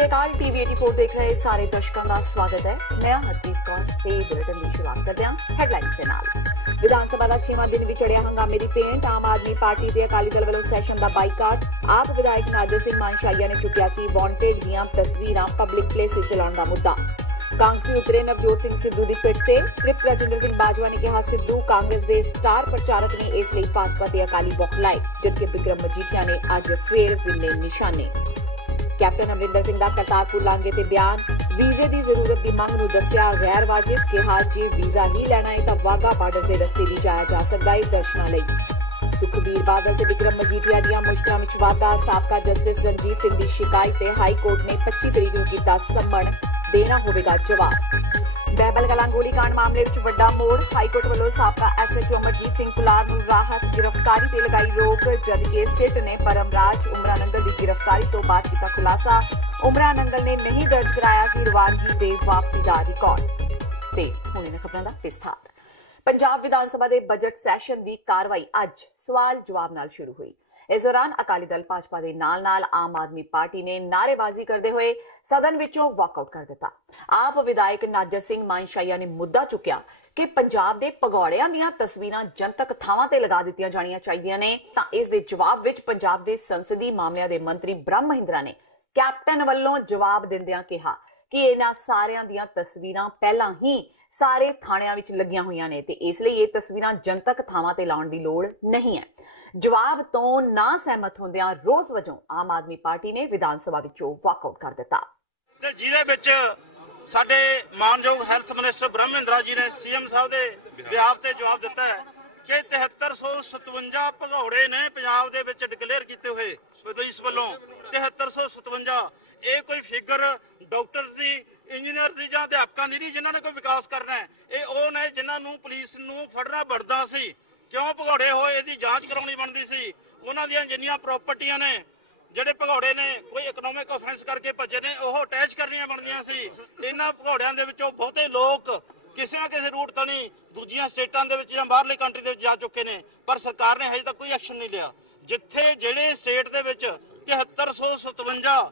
श्री अकाल टीवी 84 देख रहे सारे दर्शकों का स्वागत है। मैं हरप्रीत कौर ते बुलेटिन की शुरुआत करते हैं हेडलाइन से नाल। विधानसभा का 6वां दिन भी चढ़िया हंगामे की पेंट। आम आदमी पार्टी ते अकाली दल वालों सैशन का बाईकाट। आप विधायक नाजर सिंह मानशाइया ने चुकिया सी वांटेड दीआं तस्वीरां पब्लिक प्लेसिस ते लाउण दा मुद्दा। कांग्रेसी उतरे नवजोत सिंह सिद्धू की पिट से। ट्रिप राजेंद्र सिंह बाजवा ने कहा सिद्धू कांग्रेस के स्टार प्रचारक ने इसलिए भाजपा ते अकाली बौखलाए, जबकि बिक्रम मजीठिया ने अज फिर विन्ने निशाने। कैप्टन अमरिंदर सिंह का करतारपुर लांघे ते बयान। वीजे की जरूरत की मंग नूं दस्सिया गैर वाजिब, कहा जे वीजा ही लैना है तो वाघा बार्डर के रस्ते भी जाया जा सकता है दर्शनां लई। सुखबीर बादल ते बिक्रम मजीठिया दीआं मुश्किलां विच वाधा। साबका जस्टिस रणजीत सिंह की शिकायत ते हाई कोर्ट ने 25 तरीक नूं कीता सम्मन, देना होवेगा जवाब। बैबल कलां गोलीकांड मामले विच वड्डा मोड़। हाईकोर्ट वालों साबका SHO अमरजीत सिंह कुलार नूं राहत, गिरफ्तारी ते लगाई रोक, जदकि सिट ने परमराज उमरा नंगल की गिरफ्तारी तो बाद कीता खुलासा। उमरा नंगल ने नहीं दर्ज कराया सी रवानगी ते वापसी का रिकॉर्ड। ते हुण इन्हां खबरां दा विस्तार। पंजाब विधानसभा के बजट सैशन की कार्रवाई अज सवाल जवाब नाल शुरू हुई। इस दौरान अकाली दल भाजपा के नाल आम आदमी पार्टी ने नारेबाजी करते हुए सदन विचों वॉकआउट कर दिता। आप विधायक नाजर सिंह मानशाइया ने मुद्दा चुकिया कि पंजाब के भगौड़ियां दीआं तस्वीरां जनतक थावां ते लगा दित्तियां जाणियां चाहीदियां ने। तां इस दे जवाब विच पंजाब के संसदी मामलिਆਂ के मंत्री ब्रह्म महिंद्रा ने कैप्टन वल्लों जवाब दिंदियां कहा कि इन्हां सारियां दीआं तस्वीरां पहलां ही सारे थाणिਆਂ विच लगियां होईयां ने ते इसलिए ये तस्वीरां जनतक थावां ते लाउण दी लोड़ नहीं है। जवाब तो ना सहमत होंदियां रोज वजों आम आदमी पार्टी ने विधानसभा विचों वॉकआउट कर दिता। ते जिहदे विच साडे मानयोग हैल्थ मिनिस्टर ब्रह्म महिंद्रा जी ने CM साहब दे बिहाफ ते जवाब दिता है कि 7357 भगौड़े ने पंजाब दे विच डिक्लेयर कीते हुए पुलिस वालों। 7357 ये कोई फिगर डॉक्टर्स दी, इंजीनियर दी जां अध्यापकां दी नहीं जिन्हां ने कोई विकास करना है। ये ओ ने जिन्हां नूं पुलिस नूं फड़ना बढ़दा सी, क्यों भगौड़े होए इहदी जांच कराउणी बनदी सी। उन्हां दीआं जिन्नियां प्रॉपर्टियां ने ਜਿਹੜੇ ਭਗੌੜੇ ਨੇ ਕੋਈ ਇਕਨੋਮਿਕ ਆਫੈਂਸ ਕਰਕੇ ਭੱਜੇ ਨੇ ਉਹ ਅਟੈਚ ਕਰਨੀਆਂ ਬਣਦੀਆਂ ਸੀ। ਇਹਨਾਂ ਭਗੌੜਿਆਂ ਦੇ ਵਿੱਚੋਂ ਬਹੁਤੇ ਲੋਕ ਕਿਸੇ ਨਾ ਕਿਸੇ ਰੂਟ ਤੋਂ ਨਹੀਂ ਦੂਜੀਆਂ ਸਟੇਟਾਂ ਦੇ ਵਿੱਚ ਜਾਂ ਬਾਹਰਲੇ ਕੰਟਰੀ ਦੇ ਵਿੱਚ ਜਾ ਚੁੱਕੇ ਨੇ, ਪਰ ਸਰਕਾਰ ਨੇ ਹਜੇ ਤੱਕ ਕੋਈ ਐਕਸ਼ਨ ਨਹੀਂ ਲਿਆ। ਜਿੱਥੇ ਜਿਹੜੇ ਸਟੇਟ ਦੇ ਵਿੱਚ 7357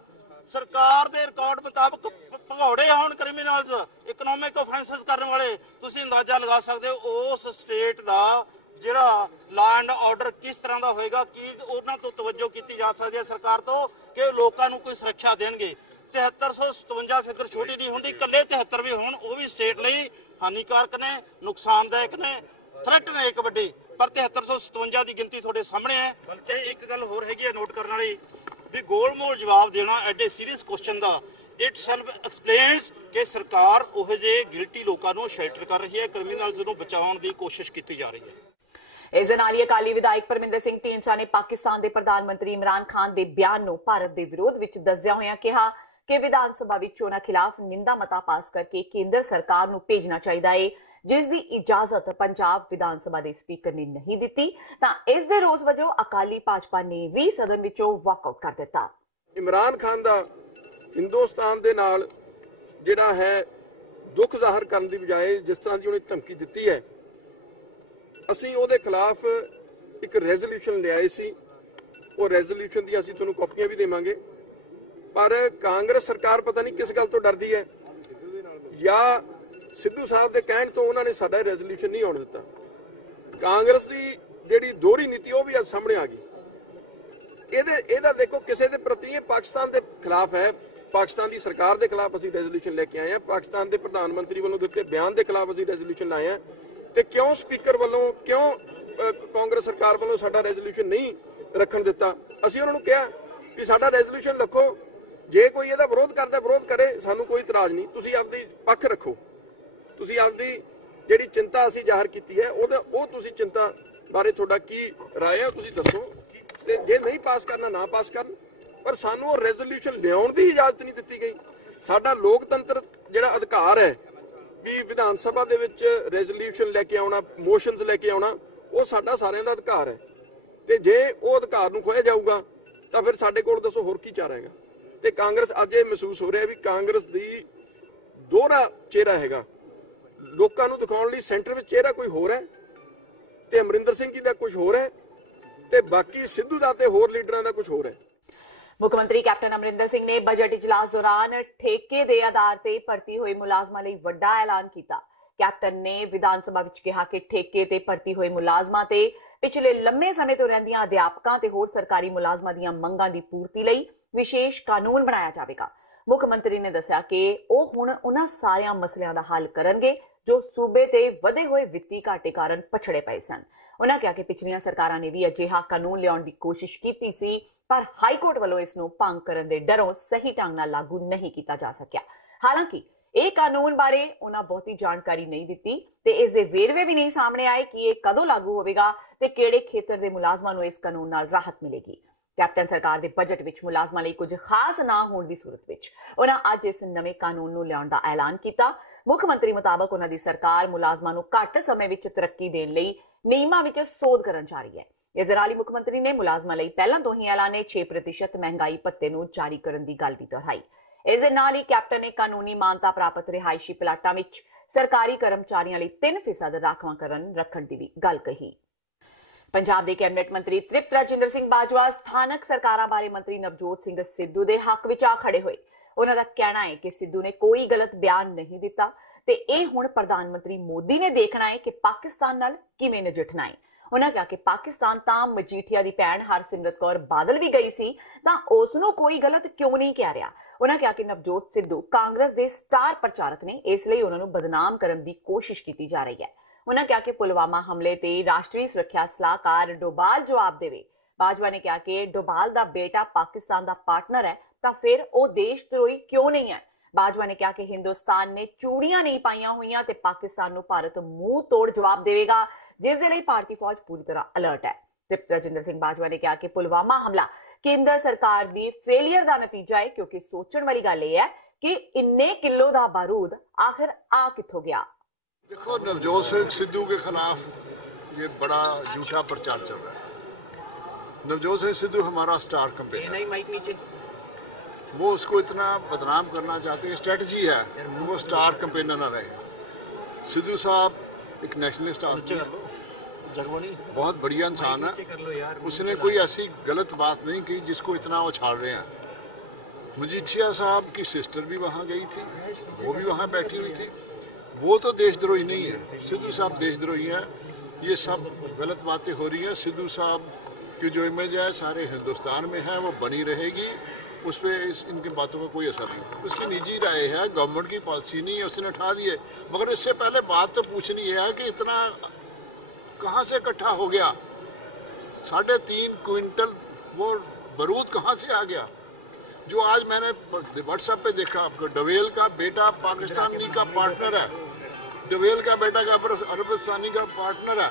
ਸਰਕਾਰ ਦੇ ਰਿਕਾਰਡ ਮੁਤਾਬਕ ਭਗੌੜੇ ਹੋਣ ਕ੍ਰਿਮੀਨਲਸ, ਇਕਨੋਮਿਕ ਆਫੈਂਸਸ ਕਰਨ ਵਾਲੇ, ਤੁਸੀਂ ਅੰਦਾਜ਼ਾ ਲਗਾ ਸਕਦੇ ਹੋ ਉਸ ਸਟੇਟ ਦਾ ਜਿਹੜਾ ਲਾ ਐਂਡ ਆਰਡਰ ਕਿਸ ਤਰ੍ਹਾਂ ਦਾ ਹੋਏਗਾ, ਕਿ ਉਹਨਾਂ ਤੋਂ ਤਵੱਜੋ ਕੀਤੀ ਜਾ ਸਕਦੀ ਹੈ ਸਰਕਾਰ ਤੋਂ ਕਿ ਲੋਕਾਂ ਨੂੰ ਕੋਈ ਸੁਰੱਖਿਆ ਦੇਣਗੇ। 7357 ਫਿਗਰ ਛੋਟੀ ਨਹੀਂ ਹੁੰਦੀ, ਇਕੱਲੇ 73 ਵੀ ਹੋਣ ਉਹ ਵੀ ਸਟੇਟ ਲਈ ਹਾਨੀਕਾਰਕ ਨੇ, ਨੁਕਸਾਨਦਾਇਕ ਨੇ, ਥ੍ਰੈਟ ਨੇ ਇੱਕ ਵੱਡੀ। ਪਰ 7357 ਦੀ ਗਿਣਤੀ ਤੁਹਾਡੇ ਸਾਹਮਣੇ ਹੈ। ਤੇ ਇੱਕ ਗੱਲ ਹੋਰ ਹੈਗੀ ਹੈ ਨੋਟ ਕਰਨ ਵਾਲੀ ਵੀ ਗੋਲਮੋਲ ਜਵਾਬ ਦੇਣਾ ਐਡੇ ਸੀਰੀਅਸ ਕੁਐਸਚਨ ਦਾ ਇਟ ਸੈਲਫ ਐਕਸਪਲੇਨਸ ਕਿ ਸਰਕਾਰ ਉਹ ਜਿਹੇ ਗਿਲਟੀ ਲੋਕਾਂ ਨੂੰ ਸ਼ੈਲਟਰ ਕਰ ਰਹੀ ਹੈ, ਕ੍ਰਿਮੀਨਲਸ ਨੂੰ ਬਚਾਉਣ ਦੀ ਕੋਸ਼ਿਸ਼ ਕੀਤੀ ਜਾ ਰਹੀ ਹੈ। इस नाल अकाली विधायक परमिंदर सिंह ढींडसा ने पाकिस्तान के प्रधानमंत्री इमरान खान के बयान नूं भारत के विरोध विच दस्सिया होया कहा कि विधानसभा विच उन्हां खिलाफ निंदा मता पास करके केंद्र सरकार नूं भेजना चाहिए है, जिसकी इजाजत पंजाब विधानसभा के स्पीकर ने नहीं दी। तां इस दे रोज वजों अकाली भाजपा ने भी सदन विचों वॉकआउट कर दिता। इमरान खान का हिंदुस्तान के नाल जिहड़ा है दुख जाहिर करने की बजाय जिस तरह की उन्हें धमकी दी है, ਅਸੀਂ ਉਹਦੇ ਖਿਲਾਫ ਇੱਕ ਰੈਜ਼ੋਲੂਸ਼ਨ ਲਿਆਏ ਸੀ। ਉਹ ਰੈਜ਼ੋਲੂਸ਼ਨ ਦੀ ਅਸੀਂ ਤੁਹਾਨੂੰ ਕਾਪੀਆਂ ਵੀ ਦੇਵਾਂਗੇ। ਪਰ ਕਾਂਗਰਸ ਸਰਕਾਰ ਪਤਾ ਨਹੀਂ ਕਿਸ ਗੱਲ ਤੋਂ ਡਰਦੀ ਹੈ, ਜਾਂ ਸਿੱਧੂ ਸਾਹਿਬ ਦੇ ਕਹਿਣ ਤੋਂ ਉਹਨਾਂ ਨੇ ਸਾਡਾ ਰੈਜ਼ੋਲੂਸ਼ਨ ਨਹੀਂ ਆਉਣ ਦਿੱਤਾ। ਕਾਂਗਰਸ ਦੀ ਜਿਹੜੀ ਦੋਹਰੀ ਨੀਤੀ ਉਹ ਵੀ ਅੱਜ ਸਾਹਮਣੇ ਆ ਗਈ। ਇਹਦਾ ਦੇਖੋ ਕਿਸੇ ਦੇ ਪ੍ਰਤੀ ਇਹ ਪਾਕਿਸਤਾਨ ਦੇ ਖਿਲਾਫ ਹੈ, ਪਾਕਿਸਤਾਨ ਦੀ ਸਰਕਾਰ ਦੇ ਖਿਲਾਫ ਅਸੀਂ ਰੈਜ਼ੋਲੂਸ਼ਨ ਲੈ ਕੇ ਆਏ ਹਾਂ, ਪਾਕਿਸਤਾਨ ਦੇ ਪ੍ਰਧਾਨ ਮੰਤਰੀ ਵੱਲੋਂ ਦਿੱਤੇ ਬਿਆਨ ਦੇ ਖਿਲਾਫ ਅਸੀਂ ਰੈਜ਼ੋਲੂਸ਼ਨ ਲਾਏ ਹਾਂ। ਤੇ ਕਿਉਂ ਸਪੀਕਰ ਵੱਲੋਂ, ਕਿਉਂ ਕਾਂਗਰਸ ਸਰਕਾਰ ਵੱਲੋਂ ਸਾਡਾ ਰੈਜ਼ੋਲੂਸ਼ਨ ਨਹੀਂ ਰੱਖਣ ਦਿੱਤਾ? ਅਸੀਂ ਉਹਨਾਂ ਨੂੰ ਕਿਹਾ ਵੀ ਸਾਡਾ ਰੈਜ਼ੋਲੂਸ਼ਨ ਰੱਖੋ, ਜੇ ਕੋਈ ਇਹਦਾ ਵਿਰੋਧ ਕਰਦਾ ਵਿਰੋਧ ਕਰੇ, ਸਾਨੂੰ ਕੋਈ ਇਤਰਾਜ਼ ਨਹੀਂ, ਤੁਸੀਂ ਆਪਦੀ ਪੱਖ ਰੱਖੋ, ਤੁਸੀਂ ਆਪਦੀ ਜਿਹੜੀ ਚਿੰਤਾ ਅਸੀਂ ਜ਼ਾਹਰ ਕੀਤੀ ਹੈ ਉਹ ਤੁਸੀਂ ਚਿੰਤਾ ਬਾਰੇ ਤੁਹਾਡਾ ਕੀ ਰਾਏ ਹੈ ਤੁਸੀਂ ਦੱਸੋ, ਤੇ ਜੇ ਨਹੀਂ ਪਾਸ ਕਰਨਾ ਨਾ ਪਾਸ ਕਰਨ, ਪਰ ਸਾਨੂੰ ਉਹ ਰੈਜ਼ੋਲੂਸ਼ਨ ਲਿਆਉਣ ਦੀ ਇਜਾਜ਼ਤ ਨਹੀਂ ਦਿੱਤੀ ਗਈ। ਸਾਡਾ ਲੋਕਤੰਤਰ ਜਿਹੜਾ ਅਧਿਕਾਰ ਹੈ ਵੀ ਵਿਧਾਨ ਸਭਾ ਦੇ ਵਿੱਚ ਰੈਜ਼ੋਲੂਸ਼ਨ ਲੈ ਕੇ ਆਉਣਾ, ਮੋਸ਼ਨਸ ਲੈ ਕੇ ਆਉਣਾ, ਉਹ ਸਾਡਾ ਸਾਰਿਆਂ ਦਾ ਅਧਿਕਾਰ ਹੈ। ਤੇ ਜੇ ਉਹ ਅਧਿਕਾਰ ਨੂੰ ਖੋਇਆ ਜਾਊਗਾ ਤਾਂ ਫਿਰ ਸਾਡੇ ਕੋਲ ਦੱਸੋ ਹੋਰ ਕੀ ਚਾਰਾ ਹੈਗਾ। ਤੇ ਕਾਂਗਰਸ ਅੱਜ ਇਹ ਮਹਿਸੂਸ ਹੋ ਰਿਹਾ ਵੀ ਕਾਂਗਰਸ ਦੀ ਦੋਹਰਾ ਚਿਹਰਾ ਹੈਗਾ, ਲੋਕਾਂ ਨੂੰ ਦਿਖਾਉਣ ਲਈ ਸੈਂਟਰ ਵਿੱਚ ਚਿਹਰਾ ਕੋਈ ਹੋਰ ਹੈ ਤੇ ਅਮਰਿੰਦਰ ਸਿੰਘ ਜੀ ਦਾ ਕੁਝ ਹੋਰ ਹੈ ਤੇ ਬਾਕੀ ਸਿੱਧੂ ਦਾ ਤੇ ਹੋਰ ਲੀਡਰਾਂ ਦਾ ਕੁਝ ਹੋਰ ਹੈ। ਮੁੱਖ ਮੰਤਰੀ ਕੈਪਟਨ ਅਮਰਿੰਦਰ ਸਿੰਘ ਨੇ ਬਜਟ ਇਜਲਾਸ ਦੌਰਾਨ ਠੇਕੇ ਦੇ ਆਧਾਰ ਤੇ ਭਰਤੀ ਹੋਏ ਮੁਲਾਜ਼ਮਾਂ ਲਈ ਵੱਡਾ ਐਲਾਨ ਕੀਤਾ। ਕੈਪਟਨ ਨੇ ਵਿਧਾਨ ਸਭਾ ਵਿੱਚ ਕਿਹਾ ਕਿ ਠੇਕੇ ਤੇ ਭਰਤੀ ਹੋਏ ਮੁਲਾਜ਼ਮਾਂ ਤੇ ਪਿਛਲੇ ਲੰਮੇ ਸਮੇਂ ਤੋਂ ਰਹਿੰਦੀਆਂ ਅਧਿਆਪਕਾਂ ਤੇ ਹੋਰ ਸਰਕਾਰੀ ਮੁਲਾਜ਼ਮਾਂ ਦੀਆਂ ਮੰਗਾਂ ਦੀ ਪੂਰਤੀ ਲਈ ਵਿਸ਼ੇਸ਼ ਕਾਨੂੰਨ ਬਣਾਇਆ ਜਾਵੇਗਾ। ਮੁੱਖ ਮੰਤਰੀ ਨੇ ਦੱਸਿਆ ਕਿ ਉਹ ਹੁਣ ਉਹਨਾਂ ਸਾਰਿਆਂ ਮਸਲਿਆਂ ਦਾ ਹੱਲ ਕਰਨਗੇ ਜੋ ਸੂਬੇ ਤੇ ਵਧੇ ਹੋਏ ਵਿੱਤੀ ਘਾਟੇ ਕਾਰਨ ਪਛੜੇ ਪਏ ਸਨ। ਉਹਨਾਂ ਕਿਹਾ ਕਿ ਪਿਛਲੀਆਂ ਸਰਕਾਰਾਂ ਨੇ ਵੀ ਅਜਿਹਾ ਕਾਨੂੰਨ ਲਿਆਉਣ ਦੀ ਕੋਸ਼ਿਸ਼ ਕੀਤੀ ਸੀ, ਪਰ ਹਾਈ ਕੋਰਟ ਵੱਲੋਂ ਇਸ ਨੂੰ ਭੰਗ ਕਰਨ ਦੇ ਡਰੋਂ ਸਹੀ ਢੰਗ ਨਾਲ ਲਾਗੂ ਨਹੀਂ ਕੀਤਾ ਜਾ ਸਕਿਆ। ਹਾਲਾਂਕਿ ਇਹ ਕਾਨੂੰਨ ਬਾਰੇ ਉਹਨਾਂ ਬਹੁਤੀ ਜਾਣਕਾਰੀ ਨਹੀਂ ਦਿੱਤੀ ਤੇ ਇਸ ਦੇ ਵੇਰਵੇ ਵੀ ਨਹੀਂ ਸਾਹਮਣੇ ਆਏ ਕਿ ਇਹ ਕਦੋਂ ਲਾਗੂ ਹੋਵੇਗਾ ਤੇ ਕਿਹੜੇ ਖੇਤਰ ਦੇ ਮੁਲਾਜ਼ਮਾਂ ਨੂੰ ਇਸ ਕਾਨੂੰਨ ਨਾਲ ਰਾਹਤ ਮਿਲੇਗੀ। ਕੈਪਟਨ ਸਰਕਾਰ ਦੇ ਬਜਟ ਵਿੱਚ ਮੁਲਾਜ਼ਮਾਂ ਲਈ ਕੁਝ ਖਾਸ ਨਾ ਹੋਣ ਦੀ ਸੂਰਤ ਵਿੱਚ ਉਹਨਾਂ ਅੱਜ ਇਸ ਨਵੇਂ ਕਾਨੂੰਨ ਨੂੰ ਲਿਆਉਣ ਦਾ ਐਲਾਨ ਕੀਤਾ। ਮੁੱਖ ਮੰਤਰੀ ਮੁਤਾਬਕ ਉਹਨਾਂ ਦੀ ਸਰਕਾਰ ਮੁਲਾਜ਼ਮਾਂ ਨੂੰ ਘੱਟ ਸਮੇਂ ਵਿੱਚ ਤਰੱਕੀ ਦੇਣ ਲਈ ਨਿਯਮਾਂ ਵਿੱਚ ਸੋਧ ਕਰਨ ਜਾ ਰਹੀ ਹੈ। ਇਸ ਦੇ ਨਾਲ ਹੀ ਮੁੱਖ ਮੰਤਰੀ ਨੇ ਮੁਲਾਜ਼ਮਾਂ ਲਈ ਪਹਿਲਾਂ ਤੋਂ ਹੀ ਐਲਾਨੇ 6% ਮਹਿੰਗਾਈ ਭੱਤੇ ਨੂੰ ਜਾਰੀ ਕਰਨ ਦੀ ਗੱਲ ਵੀ ਦੁਹਰਾਈ। ਇਸ ਦੇ ਨਾਲ ਹੀ ਕੈਪਟਨ ਨੇ ਕਾਨੂੰਨੀ ਮਾਨਤਾ ਪ੍ਰਾਪਤ ਰਿਹਾਇਸ਼ੀ ਪਲਾਟਾਂ ਵਿੱਚ ਸਰਕਾਰੀ ਕਰਮਚਾਰੀਆਂ ਲਈ 3% ਰਾਖਵਾਂਕਰਨ ਰੱਖਣ ਦੀ ਵੀ ਗੱਲ ਕਹੀ। ਪੰਜਾਬ ਦੇ ਕੈਬਨਿਟ ਮੰਤਰੀ ਤ੍ਰਿਪਤ ਰਾਜਿੰਦਰ ਸਿੰਘ ਬਾਜਵਾ ਸਥਾਨਕ ਸਰਕਾਰਾਂ ਬਾਰੇ ਮੰਤਰੀ ਨਵਜੋਤ ਸਿੰਘ ਸਿੱਧੂ ਦੇ ਹੱਕ ਵਿੱਚ ਆ ਖੜੇ ਹੋਏ। ਉਹਨਾਂ ਦਾ ਕਹਿਣਾ ਹੈ ਕਿ ਸਿੱਧੂ ਨੇ ਕੋਈ ਗਲਤ ਬਿਆਨ ਨਹੀਂ ਦਿੱਤਾ ਤੇ ਇਹ ਹੁਣ ਪ੍ਰਧਾਨ ਮੰਤਰੀ ਮੋਦੀ ਨੇ ਦੇਖਣਾ ਹੈ ਕਿ ਪਾਕਿਸਤਾਨ ਨਾਲ ਕਿਵੇਂ ਨਜਿੱਠਣਾ ਹੈ। ਉਹਨਾਂ ਕਿਹਾ ਕਿ ਪਾਕਿਸਤਾਨ ਤਾਂ ਮਜੀਠੀਆ ਦੀ ਭੈਣ ਹਰਸਿਮਰਤ ਕੌਰ ਬਾਦਲ ਵੀ ਗਈ ਸੀ ਤਾਂ ਉਸ ਨੂੰ ਕੋਈ ਗਲਤ ਕਿਉਂ ਨਹੀਂ ਕਹਿ ਰਿਹਾ। ਉਹਨਾਂ ਕਿਹਾ ਕਿ ਨਵਜੋਤ ਸਿੱਧੂ ਕਾਂਗਰਸ ਦੇ ਸਟਾਰ ਪ੍ਰਚਾਰਕ ਨੇ, ਇਸ ਲਈ ਉਹਨਾਂ ਨੂੰ ਬਦਨਾਮ ਕਰਨ ਦੀ ਕੋਸ਼ਿਸ਼ ਕੀਤੀ ਜਾ ਰਹੀ ਹੈ। ਉਹਨਾਂ ਕਿਹਾ ਕਿ ਪੁਲਵਾਮਾ ਹਮਲੇ ਤੇ ਰਾਸ਼ਟਰੀ ਸੁਰੱਖਿਆ ਸਲਾਹਕਾਰ ਡੋਭਾਲ ਜਵਾਬ ਦੇਵੇ। ਬਾਜਵਾ ਨੇ ਕਿਹਾ ਕਿ ਡੋਭਾਲ ਦਾ ਬੇਟਾ ਪਾਕਿਸਤਾਨ ਦਾ ਪਾਰਟਨਰ ਹੈ ਤਾਂ ਫਿਰ ਉਹ ਦੇਸ਼ ਧਰੋਹੀ ਕਿਉਂ ਨਹੀਂ ਹੈ। ਬਾਜਵਾ ਨੇ ਕਿਹਾ ਕਿ ਹਿੰਦੁਸਤਾਨ ਨੇ ਚੂੜੀਆਂ ਨਹੀਂ ਪਾਈਆਂ ਹੋਈਆਂ ਤੇ ਪਾਕਿਸਤਾਨ ਨੂੰ ਭਾਰਤ ਮੂੰਹ ਤੋੜ ਜਵਾਬ ਦੇਵੇਗਾ, ਜਿਸ ਦੇ ਲਈ ਭਾਰਤੀ ਫੌਜ ਪੂਰੀ ਤਰ੍ਹਾਂ ਅਲਰਟ ਹੈ। ਤ੍ਰਿਪਤ ਰਾਜਿੰਦਰ ਸਿੰਘ ਬਾਜਵਾ ਨੇ ਕਿਹਾ ਕਿ ਪੁਲਵਾਮਾ ਹਮਲਾ ਕੇਂਦਰ ਸਰਕਾਰ ਦੀ ਫੇਲਿਅਰ ਦਾ ਨਤੀਜਾ ਹੈ, ਕਿਉਂਕਿ ਸੋਚਣ ਵਾਲੀ ਗੱਲ ਇਹ ਹੈ ਕਿ ਇੰਨੇ किलो ਦਾ बारूद आखिर आ कित्थों गया। देखो, नवजोत सिंह सिद्धू के खिलाफ ये बड़ा झूठा प्रचार चल रहा है। नवजोत सिंह सिद्धू हमारा स्टार कैंपेनर, वो उसको इतना बदनाम करना चाहते हैं, स्ट्रेटजी है वो स्टार कैंपेनर ना रहे। सिद्धू साहब एक नेशनलिस्ट आदमी, बहुत बढ़िया इंसान है। उसने कोई ऐसी गलत बात नहीं की जिसको इतना उछाल रहे हैं। मजीठिया साहब की सिस्टर भी वहाँ गई थी, वो भी वहाँ बैठी हुई थी। वो तो देशद्रोही नहीं है, सिद्धू साहब देशद्रोही हैं। ये सब गलत बातें हो रही हैं। सिद्धू साहब की जो इमेज है सारे हिंदुस्तान में है, वो बनी रहेगी, उस पर इनकी बातों का कोई असर नहीं। उसकी निजी राय है, गवर्नमेंट की पॉलिसी नहीं है, उसने उठा दी है। मगर इससे पहले बात तो पूछनी है कि इतना कहाँ से इकट्ठा हो गया? 3.5 क्विंटल वो बारूद कहाँ से आ गया? जो आज मैंने व्हाट्सएप पे देखा, आपको डवेल का बेटा पाकिस्तानी का पार्टनर है, डवेल का बेटा का अरबस्तानी का पार्टनर है।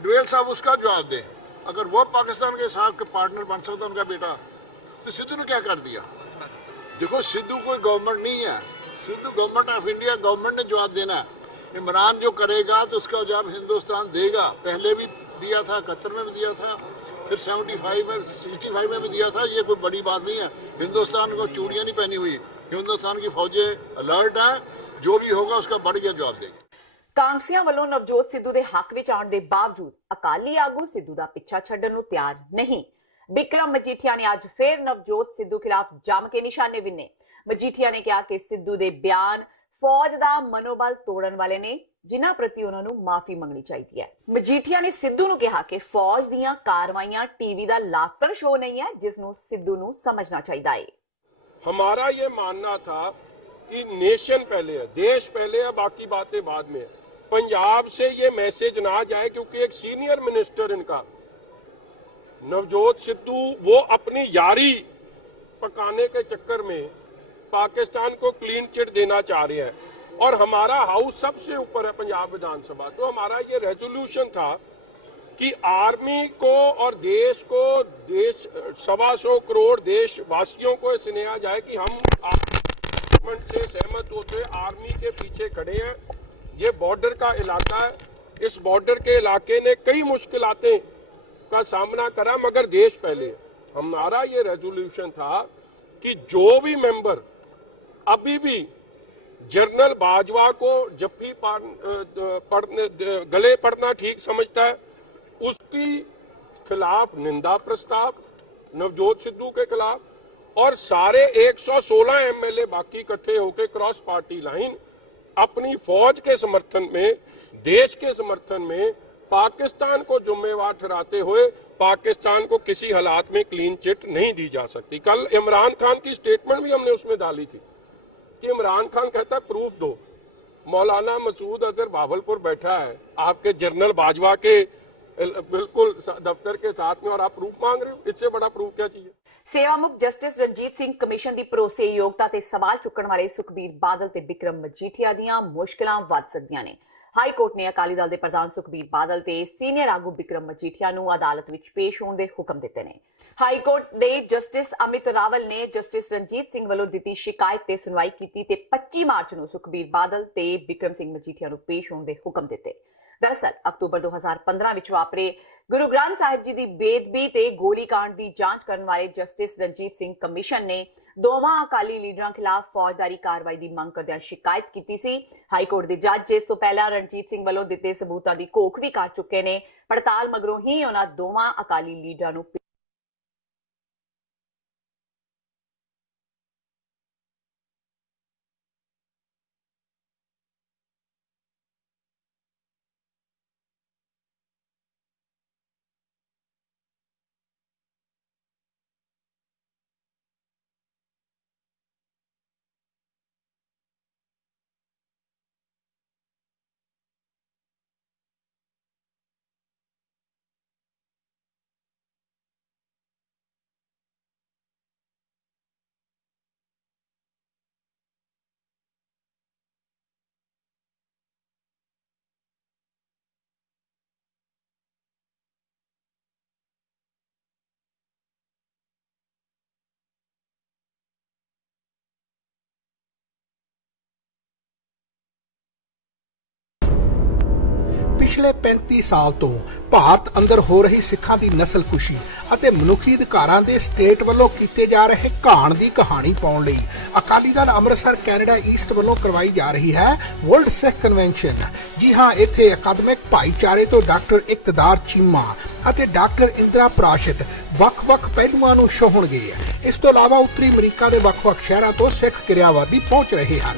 डवेल साहब उसका जवाब दें। अगर वो पाकिस्तान के साहब के पार्टनर बन सकता उनका बेटा, तो सिद्धू ने क्या कर दिया? देखो, सिद्धू कोई गवर्नमेंट नहीं है, Sidhu government of India, government ने जवाब देना है। इमरान जो करेगा तो उसका जवाब हिंदुस्तान देगा। पहले भी दिया था, 71 में भी दिया था, फिर 75 में 65 में भी दिया था। ये कोई बड़ी बात नहीं है। हिंदुस्तान को चूड़ियां नहीं पहनी हुई, हिंदुस्तान की फौजें अलर्ट है, जो भी होगा उसका बढ़ गया जवाब देगी। ਕਾਂਗਸੀਆਂ ਵੱਲੋਂ ਨਵਜੋਤ ਸਿੱਧੂ ਦੇ ਹੱਕ ਵਿੱਚ ਆਉਣ ਦੇ ਬਾਵਜੂਦ ਅਕਾਲੀ ਆਗੂ ਸਿੱਧੂ ਦਾ ਪਿੱਛਾ ਛੱਡਣ ਨੂੰ ਤਿਆਰ ਨਹੀਂ। ਬਿਕਰਮ ਮਜੀਠੀਆ ਨੇ ਅੱਜ ਫਿਰ ਨਵਜੋਤ ਸਿੱਧੂ ਖਿਲਾਫ ਜੰਮ ਕੇ ਨਿਸ਼ਾਨੇ ਵਿੰਨੇ। ਮਜੀਠੀਆ ਨੇ ਕਿਹਾ ਕਿ ਸਿੱਧੂ ਦੇ ਬਿਆਨ ਫੌਜ ਦਾ ਮਨੋਬਲ ਤੋੜਨ ਵਾਲੇ ਨੇ, ਜਿਨ੍ਹਾਂ ਪ੍ਰਤੀ ਉਹਨਾਂ ਨੂੰ ਮਾਫੀ ਮੰਗਣੀ ਚਾਹੀਦੀ ਹੈ। ਮਜੀਠੀਆ ਨੇ ਸਿੱਧੂ ਨੂੰ ਕਿਹਾ ਕਿ ਫੌਜ ਦੀਆਂ ਕਾਰਵਾਈਆਂ ਟੀਵੀ ਦਾ ਲਾਫਟਰ ਸ਼ੋਅ ਨਹੀਂ ਹੈ, ਜਿਸ ਨੂੰ ਸਿੱਧੂ ਨੂੰ ਸਮਝਣਾ ਚਾਹੀਦਾ ਹੈ। हमारा ये मानना था कि नेशन पहले है, देश पहले है, बाकी बातें बाद में है। पंजाब से ये मैसेज ना जाए, क्योंकि एक सीनियर मिनिस्टर इनका नवजोत सिद्धू वो अपनी यारी पकाने के चक्कर में पाकिस्तान को क्लीन चिट देना चाह रहे हैं। और हमारा हाउस सबसे ऊपर है पंजाब विधानसभा, तो हमारा ये रेजोल्यूशन था कि आर्मी को और देश को, देश 125 करोड़ देशवासियों को सुनाया जाए कि हम से सहमत होते आर्मी के पीछे खड़े हैं। ये बॉर्डर का इलाका है, इस बॉर्डर के इलाके ने कई मुश्किलातें का सामना करा, मगर देश पहले। हमारा ये रेजोल्यूशन था कि जो भी मेंबर अभी भी जनरल बाजवा को जफ्फी गले पड़ना ठीक समझता है, उसकी खिलाफ निंदा प्रस्ताव नवजोत सिद्धू के खिलाफ और सारे 116 एमएलए बाकी इकट्ठे होकर क्रॉस पार्टी लाइन अपनी फौज के समर्थन में, देश के समर्थन में पाकिस्तान को जिम्मेवार ठहराते हुए पाकिस्तान को किसी हालात में क्लीन चिट नहीं दी जा सकती। कल इमरान खान की स्टेटमेंट भी हमने उसमें डाली थी कि इमरान खान कहता है प्रूफ दो। मौलाना मसूद अजहर भावलपुर बैठा है आपके जनरल बाजवा के बिल्कुल दफ्तर के साथ में और आप प्रूफ मांग रहे हो, इससे बड़ा प्रूफ क्या चाहिए। ਸੇਵਾਮੁਕਤ ਜਸਟਿਸ ਰਣਜੀਤ ਸਿੰਘ ਕਮਿਸ਼ਨ ਦੀ ਭਰੋਸੇਯੋਗਤਾ ਤੇ ਸਵਾਲ ਚੁੱਕਣ ਵਾਲੇ ਸੁਖਬੀਰ ਬਾਦਲ ਤੇ ਬਿਕਰਮ ਮਜੀਠੀਆ ਦੀਆਂ ਮੁਸ਼ਕਲਾਂ ਵੱਧ ਸਕਦੀਆਂ ਨੇ। ਹਾਈ ਕੋਰਟ ਨੇ ਅਕਾਲੀ ਦਲ ਦੇ ਪ੍ਰਧਾਨ ਸੁਖਬੀਰ ਬਾਦਲ ਤੇ ਸੀਨੀਅਰ ਆਗੂ ਬਿਕਰਮ ਮਜੀਠੀਆ ਨੂੰ ਅਦਾਲਤ ਵਿੱਚ ਪੇਸ਼ ਹੋਣ ਦੇ ਹੁਕਮ ਦਿੱਤੇ ਨੇ। ਹਾਈ ਕੋਰਟ ਦੇ ਜਸਟਿਸ ਅਮਿਤ ਰਾਵਲ ਨੇ ਜਸਟਿਸ ਰਣਜੀਤ ਸਿੰਘ ਵੱਲੋਂ ਦਿੱਤੀ ਸ਼ਿਕਾਇਤ ਤੇ ਸੁਣਵਾਈ ਕੀਤੀ ਤੇ 25 ਮਾਰਚ ਨੂੰ ਸੁਖਬੀਰ ਬਾਦਲ ਤੇ ਬਿਕਰਮ ਸਿੰਘ ਮਜੀਠੀਆ ਨੂੰ ਪੇਸ਼ ਹੋਣ ਦੇ ਹੁਕਮ ਦਿੱਤੇ। दरअसल अक्तूबर 2015 ਵਿੱਚ ਵਾਪਰੇ ਗੁਰੂ ਗ੍ਰੰਥ ਸਾਹਿਬ ਜੀ ਦੀ ਬੇਅਦਬੀ ਤੇ ਗੋਲੀकांड ਦੀ ਜਾਂਚ ਕਰਨ ਵਾਲੇ ਜਸਟਿਸ ਰਣਜੀਤ ਸਿੰਘ ਕਮਿਸ਼ਨ ਨੇ ਦੋਵਾਂ ਅਕਾਲੀ ਲੀਡਰਾਂ ਖਿਲਾਫ ਫੌਜਦਾਰੀ ਕਾਰਵਾਈ ਦੀ ਮੰਗ ਕਰਦਿਆਂ ਸ਼ਿਕਾਇਤ ਕੀਤੀ ਸੀ। ਹਾਈ ਕੋਰਟ ਦੇ ਜੱਜ ਇਸ ਤੋਂ ਪਹਿਲਾਂ ਰਣਜੀਤ ਸਿੰਘ ਵੱਲੋਂ ਦਿੱਤੇ ਸਬੂਤਾਂ ਦੀ ਘੋਖ ਵੀ ਕਰ ਚੁੱਕੇ ਨੇ। ਪੜਤਾਲ ਮਗਰੋਂ ਹੀ ਉਹਨਾਂ ਦੋਵਾਂ ਅਕਾਲੀ ਲੀਡਰਾਂ ਨੂੰ ਪਿਛਲੇ 35 ਸਾਲ ਤੋਂ ਭਾਰਤ ਅੰਦਰ ਹੋ ਰਹੀ ਸਿੱਖਾਂ ਦੀ ਨਸਲਕੁਸ਼ੀ ਅਤੇ ਮਨੁੱਖੀ ਅਧਿਕਾਰਾਂ ਦੇ ਸਟੇਟ ਵੱਲੋਂ ਕੀਤੇ ਜਾ ਰਹੇ ਘਾਣ ਦੀ ਕਹਾਣੀ ਪਾਉਣ ਲਈ ਅਕਾਲੀ ਦਲ ਅੰਮ੍ਰਿਤਸਰ ਕੈਨੇਡਾ ਈਸਟ ਵੱਲੋਂ ਕਰਵਾਈ ਜਾ ਰਹੀ ਹੈ ਵਰਲਡ ਸਿੱਖ ਕਨਵੈਨਸ਼ਨ। ਜੀ ਹਾਂ, ਇੱਥੇ ਅਕਾਦਮਿਕ ਭਾਈਚਾਰੇ ਤੋਂ ਡਾਕਟਰ ਇਕਤਦਾਰ ਚੀਮਾ ਅਤੇ ਡਾਕਟਰ ਇੰਦਰਾ ਪ੍ਰਾਸ਼ਤ ਵੱਖ-ਵੱਖ ਪਹਿਲੂਆਂ ਨੂੰ ਛੋਹਣਗੇ। ਇਸ ਤੋਂ ਇਲਾਵਾ ਉੱਤਰੀ ਅਮਰੀਕਾ ਦੇ ਵੱਖ-ਵੱਖ ਸ਼ਹਿਰਾਂ ਤੋਂ ਸਿੱਖ ਕਿਰਿਆਵਾਦੀ ਪਹੁੰਚ ਰਹੇ ਹਨ।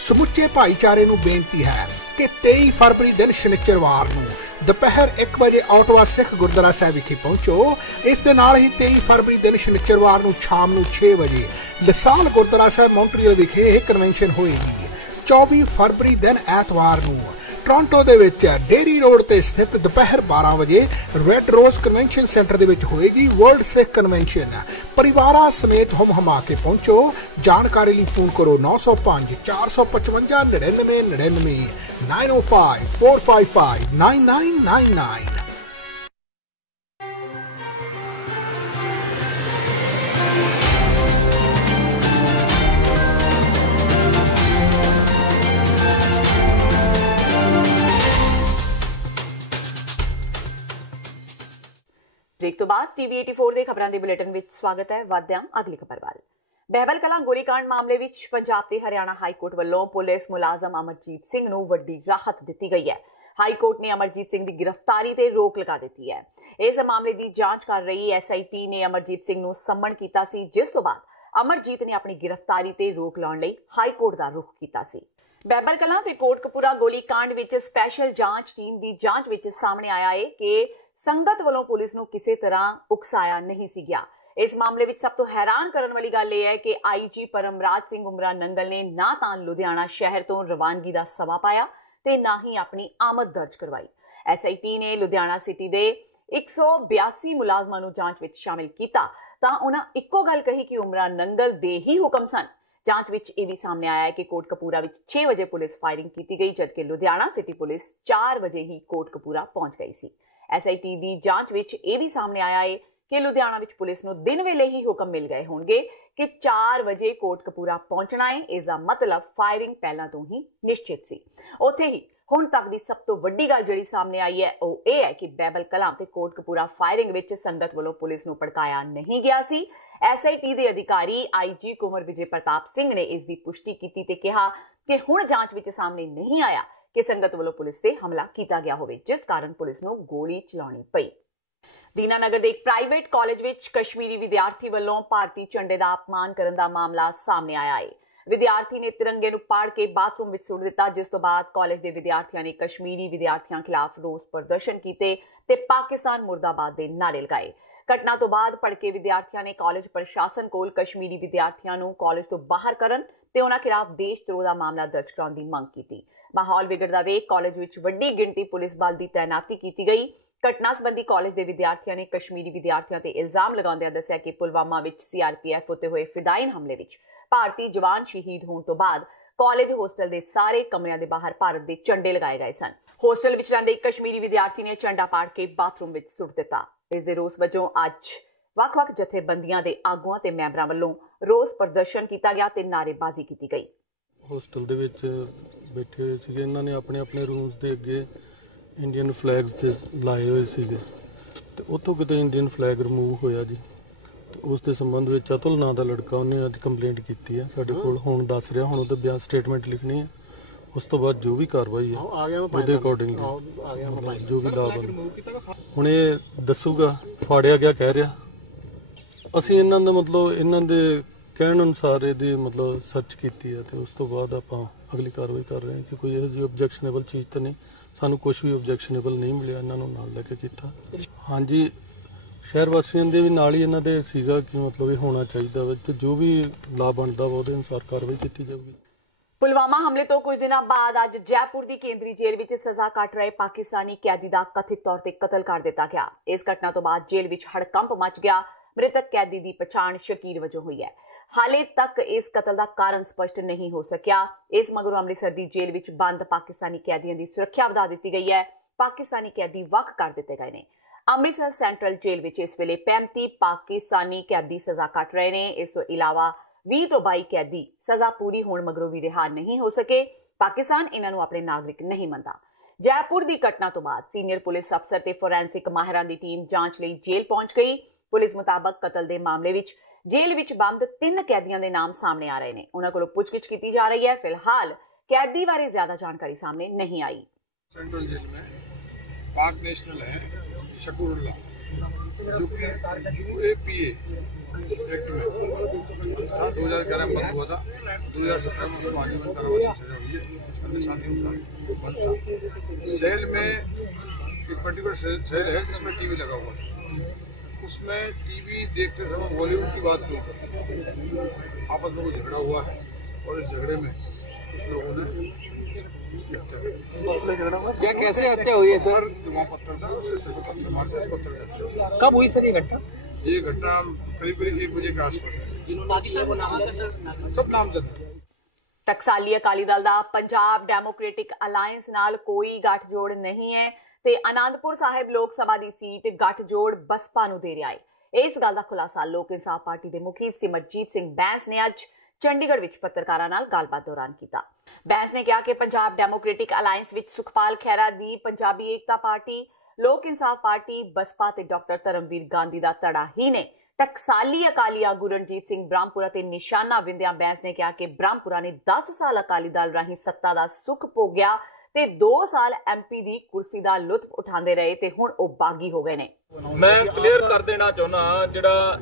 ਸਮੁੱਚੇ ਭਾਈਚਾਰੇ ਨੂੰ ਬੇਨਤੀ ਹੈ ਕਿ 23 ਫਰਵਰੀ ਦਿਨ ਸ਼ਨੀਚਰਵਾਰ ਨੂੰ ਦੁਪਹਿਰ 1 ਵਜੇ ਆਟਵਾ ਸਿੱਖ ਗੁਰਦੁਆਰਾ ਸਾਹਿਬ ਵਿਖੇ ਪਹੁੰਚੋ। ਇਸ ਦੇ ਨਾਲ ਹੀ 23 ਫਰਵਰੀ ਦਿਨ ਸ਼ਨੀਚਰਵਾਰ ਨੂੰ ਸ਼ਾਮ ਨੂੰ 6 ਵਜੇ ਲਸਾਲ ਗੁਰਦੁਆਰਾ ਸਾਹਿਬ ਮੌਂਟਰੀਅਲ ਵਿਖੇ ਇਹ ਕਨਵੈਨਸ਼ਨ ਹੋਏਗੀ। 24 ਫਰਵਰੀ ਦਿਨ ਐਤਵਾਰ ਨੂੰ ਟੋਰਾਂਟੋ ਦੇ ਵਿੱਚ ਡੇਰੀ ਰੋਡ ਤੇ ਸਥਿਤ ਦੁਪਹਿਰ 12 ਵਜੇ ਰੈੱਡ ਰੋਜ਼ ਕਨਵੈਨਸ਼ਨ ਸੈਂਟਰ ਦੇ ਵਿੱਚ ਹੋਏਗੀ ਵਰਲਡ ਸਿੱਖ ਕਨਵੈਨਸ਼ਨ। ਪਰਿਵਾਰਾਂ ਸਮੇਤ ਹੁਮ-ਹੁਮਾ ਕੇ ਪਹੁੰਚੋ। ਜਾਣਕਾਰੀ ਲਈ ਫੋਨ ਕਰੋ 905 455 9999 905 455 9999। ब्रेक तो बाद टीवी 84 ਦੇ ਖਬਰਾਂ ਦੇ ਬੁਲੇਟਿਨ ਵਿੱਚ ਸਵਾਗਤ ਹੈ। ਵਾਧਿਆਂ ਅਗਲੀ ਖਬਰ ਵੱਲ। ਬਹਿਬਲ ਕਲਾਂ ਗੋਲੀकांड ਮਾਮਲੇ ਵਿੱਚ ਪੰਜਾਬ ਤੇ ਹਰਿਆਣਾ ਹਾਈ ਕੋਰਟ ਵੱਲੋਂ ਪੁਲਿਸ ਮੁਲਾਜ਼ਮ ਅਮਰਜੀਤ ਸਿੰਘ ਨੂੰ ਵੱਡੀ ਰਾਹਤ ਦਿੱਤੀ ਗਈ ਹੈ। ਹਾਈ ਕੋਰਟ ਨੇ ਅਮਰਜੀਤ ਸਿੰਘ ਦੀ ਗ੍ਰਿਫਤਾਰੀ ਤੇ ਰੋਕ ਲਗਾ ਦਿੱਤੀ ਹੈ। ਇਸ ਮਾਮਲੇ ਦੀ ਜਾਂਚ ਕਰ ਰਹੀ ਐਸਆਈਟੀ ਨੇ ਅਮਰਜੀਤ ਸਿੰਘ ਨੂੰ ਸੰਮਨ ਕੀਤਾ ਸੀ, ਜਿਸ ਤੋਂ ਬਾਅਦ ਅਮਰਜੀਤ ਨੇ ਆਪਣੀ ਗ੍ਰਿਫਤਾਰੀ ਤੇ ਰੋਕ ਲਾਉਣ ਲਈ ਹਾਈ ਕੋਰਟ ਦਾ ਰੁਖ ਕੀਤਾ ਸੀ। ਬਹਿਬਲ ਕਲਾਂ ਤੇ ਕੋਟਕਪੂਰਾ ਗੋਲੀकांड ਵਿੱਚ ਸਪੈਸ਼ਲ ਜਾਂਚ ਟੀਮ ਦੀ ਜਾਂਚ ਵਿੱਚ ਸਾਹਮਣੇ ਆਇਆ ਹੈ ਕਿ ਸੰਗਤ ਵੱਲੋਂ ਪੁਲਿਸ ਨੂੰ ਕਿਸੇ ਤਰ੍ਹਾਂ ਉਕਸਾਇਆ ਨਹੀਂ ਸੀ ਗਿਆ। ਇਸ ਮਾਮਲੇ ਵਿੱਚ ਸਭ ਤੋਂ ਹੈਰਾਨ ਕਰਨ ਵਾਲੀ ਗੱਲ ਇਹ ਹੈ ਕਿ ਆਈਜੀ ਪਰਮਰਾਜ ਸਿੰਘ ਉਮਰਾ ਨੰਗਲ ਨੇ ਨਾ ਤਾਂ ਲੁਧਿਆਣਾ ਸ਼ਹਿਰ ਤੋਂ ਰਵਾਨਗੀ ਦਾ ਸਮਾਂ ਪਾਇਆ ਤੇ ਨਾ ਹੀ ਆਪਣੀ ਆਮਦ ਦਰਜ ਕਰਵਾਈ। ਐਸਆਈਟੀ ਨੇ ਲੁਧਿਆਣਾ ਸਿਟੀ ਦੇ 182 ਮੁਲਾਜ਼ਮਾਂ ਨੂੰ ਜਾਂਚ ਵਿੱਚ ਸ਼ਾਮਿਲ ਕੀਤਾ ਤਾਂ ਉਹਨਾਂ ਇੱਕੋ ਗੱਲ ਕਹੀ ਕਿ ਉਮਰਾ ਨੰਗਲ ਦੇ ਹੀ ਹੁਕਮ ਸਨ। ਜਾਂਚ ਵਿੱਚ ਇਹ ਵੀ ਸਾਹਮਣੇ ਆਇਆ ਹੈ ਕਿ ਕੋਟਕਪੂਰਾ ਵਿੱਚ 6 ਵਜੇ ਪੁਲਿਸ ਫਾਇਰਿੰਗ ਕੀਤੀ ਗਈ, ਜਦਕਿ ਲੁਧਿਆਣਾ ਸਿਟੀ ਪੁਲਿਸ 4 ਵਜੇ ਹੀ ਕੋਟਕਪੂਰਾ ਪਹੁੰਚ ਗਈ ਸੀ। ਐਸਆਈਟੀ ਦੀ ਜਾਂਚ ਵਿੱਚ ਇਹ ਵੀ ਸਾਹਮਣੇ ਆਇਆ ਹੈ ਕਿ ਲੁਧਿਆਣਾ ਵਿੱਚ ਪੁਲਿਸ ਨੂੰ ਦਿਨ ਵੇਲੇ ਹੀ ਹੁਕਮ ਮਿਲ ਗਏ ਹੋਣਗੇ ਕਿ 4 ਵਜੇ ਕੋਟਕਪੂਰਾ ਪਹੁੰਚਣਾ ਹੈ। ਇਸ ਦਾ ਮਤਲਬ ਫਾਇਰਿੰਗ ਪਹਿਲਾਂ ਤੋਂ ਹੀ ਨਿਸ਼ਚਿਤ ਸੀ। ਉੱਥੇ ਹੀ ਹੁਣ ਤੱਕ ਦੀ ਸਭ ਤੋਂ ਵੱਡੀ ਗੱਲ ਜਿਹੜੀ ਸਾਹਮਣੇ ਆਈ ਹੈ ਉਹ ਇਹ ਹੈ ਕਿ ਬਹਿਬਲ ਕਲਾਂ ਤੇ ਕੋਟਕਪੂਰਾ ਫਾਇਰਿੰਗ ਵਿੱਚ ਸੰਗਤ ਵੱਲੋਂ ਪੁਲਿਸ ਨੂੰ ਭੜਕਾਇਆ ਨਹੀਂ ਗਿਆ ਸੀ। ਐਸਆਈਟੀ ਦੇ ਅਧਿਕਾਰੀ ਆਈਜੀ ਕੁਮਰ ਵਿਜੇ ਪ੍ਰਤਾਪ ਸਿੰਘ ਨੇ ਇਸ ਦੀ ਪੁਸ਼ਟੀ ਕੀਤੀ ਤੇ ਕਿਹਾ ਕਿ ਹੁਣ ਜਾਂਚ ਵਿੱਚ ਸਾਹਮਣੇ ਨਹੀਂ ਆਇਆ ਕਿ ਸੰਗਤ ਵੱਲੋਂ ਪੁਲਿਸ ਤੇ ਹਮਲਾ ਕੀਤਾ ਗਿਆ ਹੋਵੇ, ਜਿਸ ਕਾਰਨ ਪੁਲਿਸ ਨੂੰ ਗੋਲੀ ਚਲਾਉਣੀ ਪਈ। ਦੀਨਾਨਗਰ ਦੇ ਇੱਕ ਪ੍ਰਾਈਵੇਟ ਕਾਲਜ ਵਿੱਚ ਕਸ਼ਮੀਰੀ ਵਿਦਿਆਰਥੀ ਵੱਲੋਂ ਭਾਰਤੀ ਝੰਡੇ ਦਾ ਅਪਮਾਨ ਕਰਨ ਦਾ ਮਾਮਲਾ ਸਾਹਮਣੇ ਆਇਆ ਹੈ। ਵਿਦਿਆਰਥੀ ਨੇ ਤਿਰੰਗੇ ਨੂੰ ਪਾੜ ਕੇ ਬਾਥਰੂਮ ਵਿੱਚ ਸੁੱਟ ਦਿੱਤਾ, ਜਿਸ ਤੋਂ ਬਾਅਦ ਕਾਲਜ ਦੇ ਵਿਦਿਆਰਥੀਆਂ ਨੇ ਕਸ਼ਮੀਰੀ ਵਿਦਿਆਰਥੀਆਂ ਖਿਲਾਫ ਰੋਸ ਪ੍ਰਦਰਸ਼ਨ ਕੀਤੇ ਤੇ ਪਾਕਿਸਤਾਨ ਮੁਰਦਾਬਾਦ ਦੇ ਨਾਅਰੇ ਲਗਾਏ। ਘਟਨਾ ਤੋਂ ਬਾਅਦ ਭੜਕੇ ਵਿਦਿਆਰਥੀਆਂ ਨੇ ਕਾਲਜ ਪ੍ਰਸ਼ਾਸਨ ਕੋਲ ਕਸ਼ਮੀਰੀ ਵਿਦਿਆਰਥੀਆਂ ਨੂੰ ਕਾਲਜ ਤੋਂ ਬਾਹਰ ਕਰਨ ਤੇ ਉਹਨਾਂ ਖਿਲਾਫ ਦੇਸ਼ ਧਰੋਹ ਦਾ ਮਾਮਲਾ ਦਰਜ ਕਰਾਉਣ ਦੀ ਮੰਗ ਕੀਤੀ। ਮਾਹੌਲ ਵਿਗੜਦਾ ਵੇਖ ਕਾਲਜ ਵਿੱਚ ਵੱਡੀ ਗਿਣਤੀ ਪੁਲਿਸ ਬਲ ਦੀ ਤਾਇਨਾਤੀ ਕੀਤੀ ਗਈ। ਘਟਨਾ ਸੰਬੰਧੀ ਕਾਲਜ ਦੇ ਵਿਦਿਆਰਥੀਆਂ ਨੇ ਕਸ਼ਮੀਰੀ ਵਿਦਿਆਰਥੀਆਂ ਤੇ ਇਲਜ਼ਾਮ ਲਗਾਉਂਦਿਆਂ ਦੱਸਿਆ ਕਿ ਪੁਲਵਾਮਾ ਵਿੱਚ CRPF ਉੱਤੇ ਹੋਏ ਫਿਦਾਇਨ ਹਮਲੇ ਵਿੱਚ ਭਾਰਤੀ ਜਵਾਨ ਸ਼ਹੀਦ ਹੋਣ ਤੋਂ ਬਾਅਦ ਕਾਲਜ ਹੋਸਟਲ ਦੇ ਸਾਰੇ ਕਮਰਿਆਂ ਦੇ ਬਾਹਰ ਭਾਰਤ ਦੇ ਝੰਡੇ ਲਗਾਏ ਗਏ ਸਨ। ਹੋਸਟਲ ਵਿੱਚ ਰਹਿੰਦੇ ਇੱਕ ਕਸ਼ਮੀਰੀ ਵਿਦਿਆਰਥੀ ਨੇ ਝੰਡਾ ਪਾੜ ਕੇ ਬਾਥਰੂਮ ਵਿੱਚ ਸੁੱਟ ਦਿੱਤਾ। ਇਸ ਦੇ ਰੋਸ ਵਜੋਂ ਅੱਜ ਵੱਖ-ਵੱਖ ਜਥੇਬੰਦੀਆਂ ਦੇ ਆਗੂਆਂ ਤੇ ਮੈਂਬਰਾਂ ਵੱਲੋਂ ਰੋਸ ਪ੍ਰਦਰਸ਼ਨ ਕੀਤਾ ਗਿਆ ਤੇ ਨਾਅਰੇਬਾਜ਼ੀ ਕੀਤੀ ਗਈ। ਹੋਸਟਲ ਦੇ ਵਿੱਚ ਬੈਠੇ ਹੋਏ ਸੀਗੇ, ਇਹਨਾਂ ਨੇ ਆਪਣੇ ਰੂਮਸ ਦੇ ਅੱਗੇ ਇੰਡੀਅਨ ਫਲੈਗਸ ਤੇ ਲਾਏ ਹੋਏ ਸੀਗੇ ਤੇ ਉੱਥੋਂ ਕਿਤੇ ਇੰਡੀਅਨ ਫਲੈਗ ਰਿਮੂਵ ਹੋਇਆ ਜੀ। ਤੇ ਉਸ ਦੇ ਸੰਬੰਧ ਵਿੱਚ ਅਤੁਲ ਨਾਂ ਦਾ ਲੜਕਾ, ਉਹਨੇ ਅੱਜ ਕੰਪਲੇਂਟ ਕੀਤੀ ਹੈ ਸਾਡੇ ਕੋਲ। ਹੁਣ ਦੱਸ ਰਿਹਾ, ਹੁਣ ਉਹਦੇ ਬਿਆਨ ਸਟੇਟਮੈਂਟ ਲਿਖਣੀ ਹੈ। ਉਸ ਤੋਂ ਬਾਅਦ ਜੋ ਵੀ ਕਾਰਵਾਈ ਹੈ ਉਹਦੇ ਅਕੋਰਡਿੰਗ ਜੋ ਵੀ ਲਾਭ ਹੁਣ ਇਹ ਦੱਸੂਗਾ। ਫਾੜਿਆ ਗਿਆ ਕਹਿ ਰਿਹਾ, ਅਸੀਂ ਇਹਨਾਂ ਦਾ ਮਤਲਬ ਇਹਨਾਂ ਦੇ ਕਹਿਣ ਅਨੁਸਾਰ ਇਹਦੀ ਮਤਲਬ ਸਰਚ ਕੀਤੀ ਹੈ ਤੇ ਉਸ ਤੋਂ ਬਾਅਦ ਆਪਾਂ ਅਗਲੀ ਕਾਰਵਾਈ ਕਰ ਰਹੇ ਹਾਂ ਕਿ ਕੋਈ ਇਹੋ ਜਿਹੀ ਆਬਜੈਕਸ਼ਨੇਬਲ ਚੀਜ਼ ਤਾਂ ਨਹੀਂ। ਸਾਨੂੰ ਕੁਝ ਵੀ ਆਬਜੈਕਸ਼ਨੇਬਲ ਨਹੀਂ ਮਿਲਿਆ, ਇਹਨਾਂ ਨੂੰ ਨਾਲ ਲੈ ਕੇ ਕੀਤਾ। ਹਾਂਜੀ, ਸ਼ਹਿਰ ਵਾਸੀਆਂ ਦੇ ਵੀ ਨਾਲ ਹੀ ਇਹਨਾਂ ਦੇ ਸੀਗਾ ਕਿ ਮਤਲਬ ਇਹ ਹੋਣਾ ਚਾਹੀਦਾ ਵਾ ਤੇ ਜੋ ਵੀ ਲਾਭ ਬਣਦਾ ਵਾ ਉਹਦੇ ਅਨੁਸਾਰ ਕਾਰਵਾਈ ਕੀਤੀ ਜਾਊਗੀ। ਪੁਲਵਾਮਾ ਹਮਲੇ ਤੋਂ ਕੁਝ ਦਿਨਾਂ ਬਾਅਦ ਅੱਜ ਜੈਪੁਰ ਦੀ ਕੇਂਦਰੀ ਜੇਲ੍ਹ ਵਿੱਚ ਸਜ਼ਾ ਕੱਟ ਰਹੇ ਪਾਕਿਸਤਾਨੀ ਕੈਦੀ ਦਾ ਕਥਿਤ ਤੌਰ ਤੇ ਕਤਲ ਕਰ ਦਿੱਤਾ ਗਿਆ। ਇਸ ਘਟਨਾ ਤੋਂ ਬਾਅਦ ਜੇਲ੍ਹ ਵਿੱਚ ਹੜਕੰਪ ਮਚ ਗਿਆ। ਮ੍ਰਿਤਕ ਕੈਦੀ ਦੀ ਪਛਾਣ ਸ਼ਕੀਰ ਵਜੋਂ ਹੋਈ ਹੈ। ਹਾਲੇ ਤੱਕ ਇਸ ਕਤਲ ਦਾ ਕਾਰਨ ਸਪਸ਼ਟ ਨਹੀਂ ਹੋ ਸਕਿਆ। ਇਸ ਮਗਰੋਂ ਅੰਮ੍ਰਿਤਸਰ ਦੀ ਜੇਲ੍ਹ ਵਿੱਚ ਬੰਦ ਪਾਕਿਸਤਾਨੀ ਕੈਦੀਆਂ ਦੀ ਸੁਰੱਖਿਆ ਵਧਾ ਦਿੱਤੀ ਗਈ ਹੈ। ਪਾਕਿਸਤਾਨੀ ਕੈਦੀ ਵੱਖ ਕਰ ਦਿੱਤੇ ਗਏ ਨੇ। ਅੰਮ੍ਰਿਤਸਰ ਸੈਂਟਰਲ ਜੇਲ੍ਹ ਵਿੱਚ ਇਸ ਵੇਲੇ 35 ਪਾਕਿਸਤਾਨੀ ਕੈਦੀ ਸਜ਼ਾ ਕੱਟ ਰਹੇ ਨੇ। ਇਸ ਤੋਂ ਇਲਾਵਾ 20 ਤੋਂ 22 ਕੈਦੀ ਸਜ਼ਾ ਪੂਰੀ ਹੋਣ ਮਗਰੋਂ ਵੀ ਰਿਹਾ ਨਹੀਂ ਹੋ ਸਕੇ। ਪਾਕਿਸਤਾਨ ਇਹਨਾਂ ਨੂੰ ਆਪਣੇ ਨਾਗਰਿਕ ਨਹੀਂ ਮੰਨਦਾ। ਜੈਪੁਰ ਦੀ ਘਟਨਾ ਤੋਂ ਬਾਅਦ ਸੀਨੀਅਰ ਪੁਲਿਸ ਅਫਸਰ ਤੇ ਫੋਰੈਂਸਿਕ ਮਾਹਿਰਾਂ ਦੀ ਟੀਮ ਜਾਂਚ ਲਈ ਜੇਲ੍ਹ ਪਹੁੰਚ ਗਈ। ਪੁਲਿਸ ਮੁਤਾਬਕ ਕਤਲ ਦੇ ਮਾਮਲੇ ਵਿੱਚ ਜੇਲ੍ਹ ਵਿੱਚ ਬੰਦ 3 ਕੈਦੀਆਂ ਦੇ ਨਾਮ ਸਾਹਮਣੇ ਆ ਰਹੇ ਨੇ। ਉਹਨਾਂ ਕੋਲੋਂ ਪੁੱਛਗਿੱਛ ਕੀਤੀ ਜਾ ਰਹੀ ਹੈ। ਫਿਲਹਾਲ कैदी बारे ज्यादा जानकारी सामने नहीं आई। सेंट्रल जेल में पाक नेशनल है शकूरुल्लाह जो कि UAPA एक्ट में था 2011 में बंद हुआ था। 2017 में उसको आजीवन कारावास की सजा हुई है। कुछ अन्य साथियों के साथ बंद था। सेल में एक पर्टिकुलर सेल है जिसमें टीवी लगा हुआ है। उसमें टीवी देखते समय बॉलीवुड की बात नहीं करते। आपस में कोई झगड़ा हुआ है और इस झगड़े में कुछ लोगों ने क्या कैसे हत्या हुई है सर? वहाँ पत्थर था, उसके सिर पे पत्थर मार के पत्थर से हत्या हुई। कब हुई सर ये घटना? ये घटना करीब 1 बजे के आसपास है। सब नामजद है। ਟਕਸਾਲੀ ਅਕਾਲੀ ਦਲ ਦਾ ਪੰਜਾਬ ਡੈਮੋਕ੍ਰੈਟਿਕ ਅਲਾਇੰਸ ਨਾਲ ਕੋਈ ਗੱਠਜੋੜ ਨਹੀਂ ਹੈ ਤੇ ਆਨੰਦਪੁਰ ਸਾਹਿਬ ਲੋਕ ਸਭਾ ਦੀ ਸੀਟ ਗੱਠਜੋੜ ਬਸਪਾ ਨੂੰ ਦੇ ਰਿਹਾ ਹੈ। ਇਸ ਗੱਲ ਦਾ ਖੁਲਾਸਾ ਲੋਕ ਇਨਸਾਫ ਪਾਰਟੀ ਦੇ ਮੁਖੀ ਸਿਮਰਜੀਤ ਸਿੰਘ ਬੈਂਸ ਨੇ ਅੱਜ ਚੰਡੀਗੜ੍ਹ ਵਿੱਚ ਪੱਤਰਕਾਰਾਂ ਨਾਲ ਗੱਲਬਾਤ ਦੌਰਾਨ ਕੀਤਾ। ਬੈਂਸ ਨੇ ਕਿਹਾ ਕਿ ਪੰਜਾਬ ਡੈਮੋਕ੍ਰੈਟਿਕ ਅਲਾਇੰਸ ਵਿੱਚ ਸੁਖਪਾਲ ਖਹਿਰਾ ਦੀ ਪੰਜਾਬੀ ਏਕਤਾ ਪਾਰਟੀ, ਲੋਕ ਇਨਸਾਫ ਪਾਰਟੀ, ਬਸਪਾ ਤੇ ਡਾਕਟਰ ਧਰਮਵੀਰ ਗਾਂਧੀ ਦਾ ਧੜਾ ਹੀ ਨੇ। ਟਕਸਾਲੀ ਅਕਾਲੀ ਆਗੂ ਰਣਜੀਤ ਸਿੰਘ ਬ੍ਰਹਮਪੁਰਾ ਤੇ ਨਿਸ਼ਾਨਾ ਵਿੰਦਿਆ ਬੈਂਸ ਨੇ ਕਿਹਾ ਕਿ ਬ੍ਰਹਮਪੁਰਾ ਨੇ 10 ਸਾਲ ਅਕਾਲੀ ਦਲ ਰਾਹੀਂ ਸੱਤਾ ਦਾ ਸੁੱਖ ਭੋਗਿਆ ਤੇ 2 ਸਾਲ MP ਦੀ ਕੁਰਸੀ ਦਾ ਲੁਤਫ ਉਠਾਉਂਦੇ ਰਹੇ ਤੇ ਹੁਣ ਉਹ ਬਾਗੀ ਹੋ ਗਏ ਨੇ। ਮੈਂ ਕਲੀਅਰ ਕਰ ਦੇਣਾ ਚਾਹੁੰਦਾ, ਜਿਹੜਾ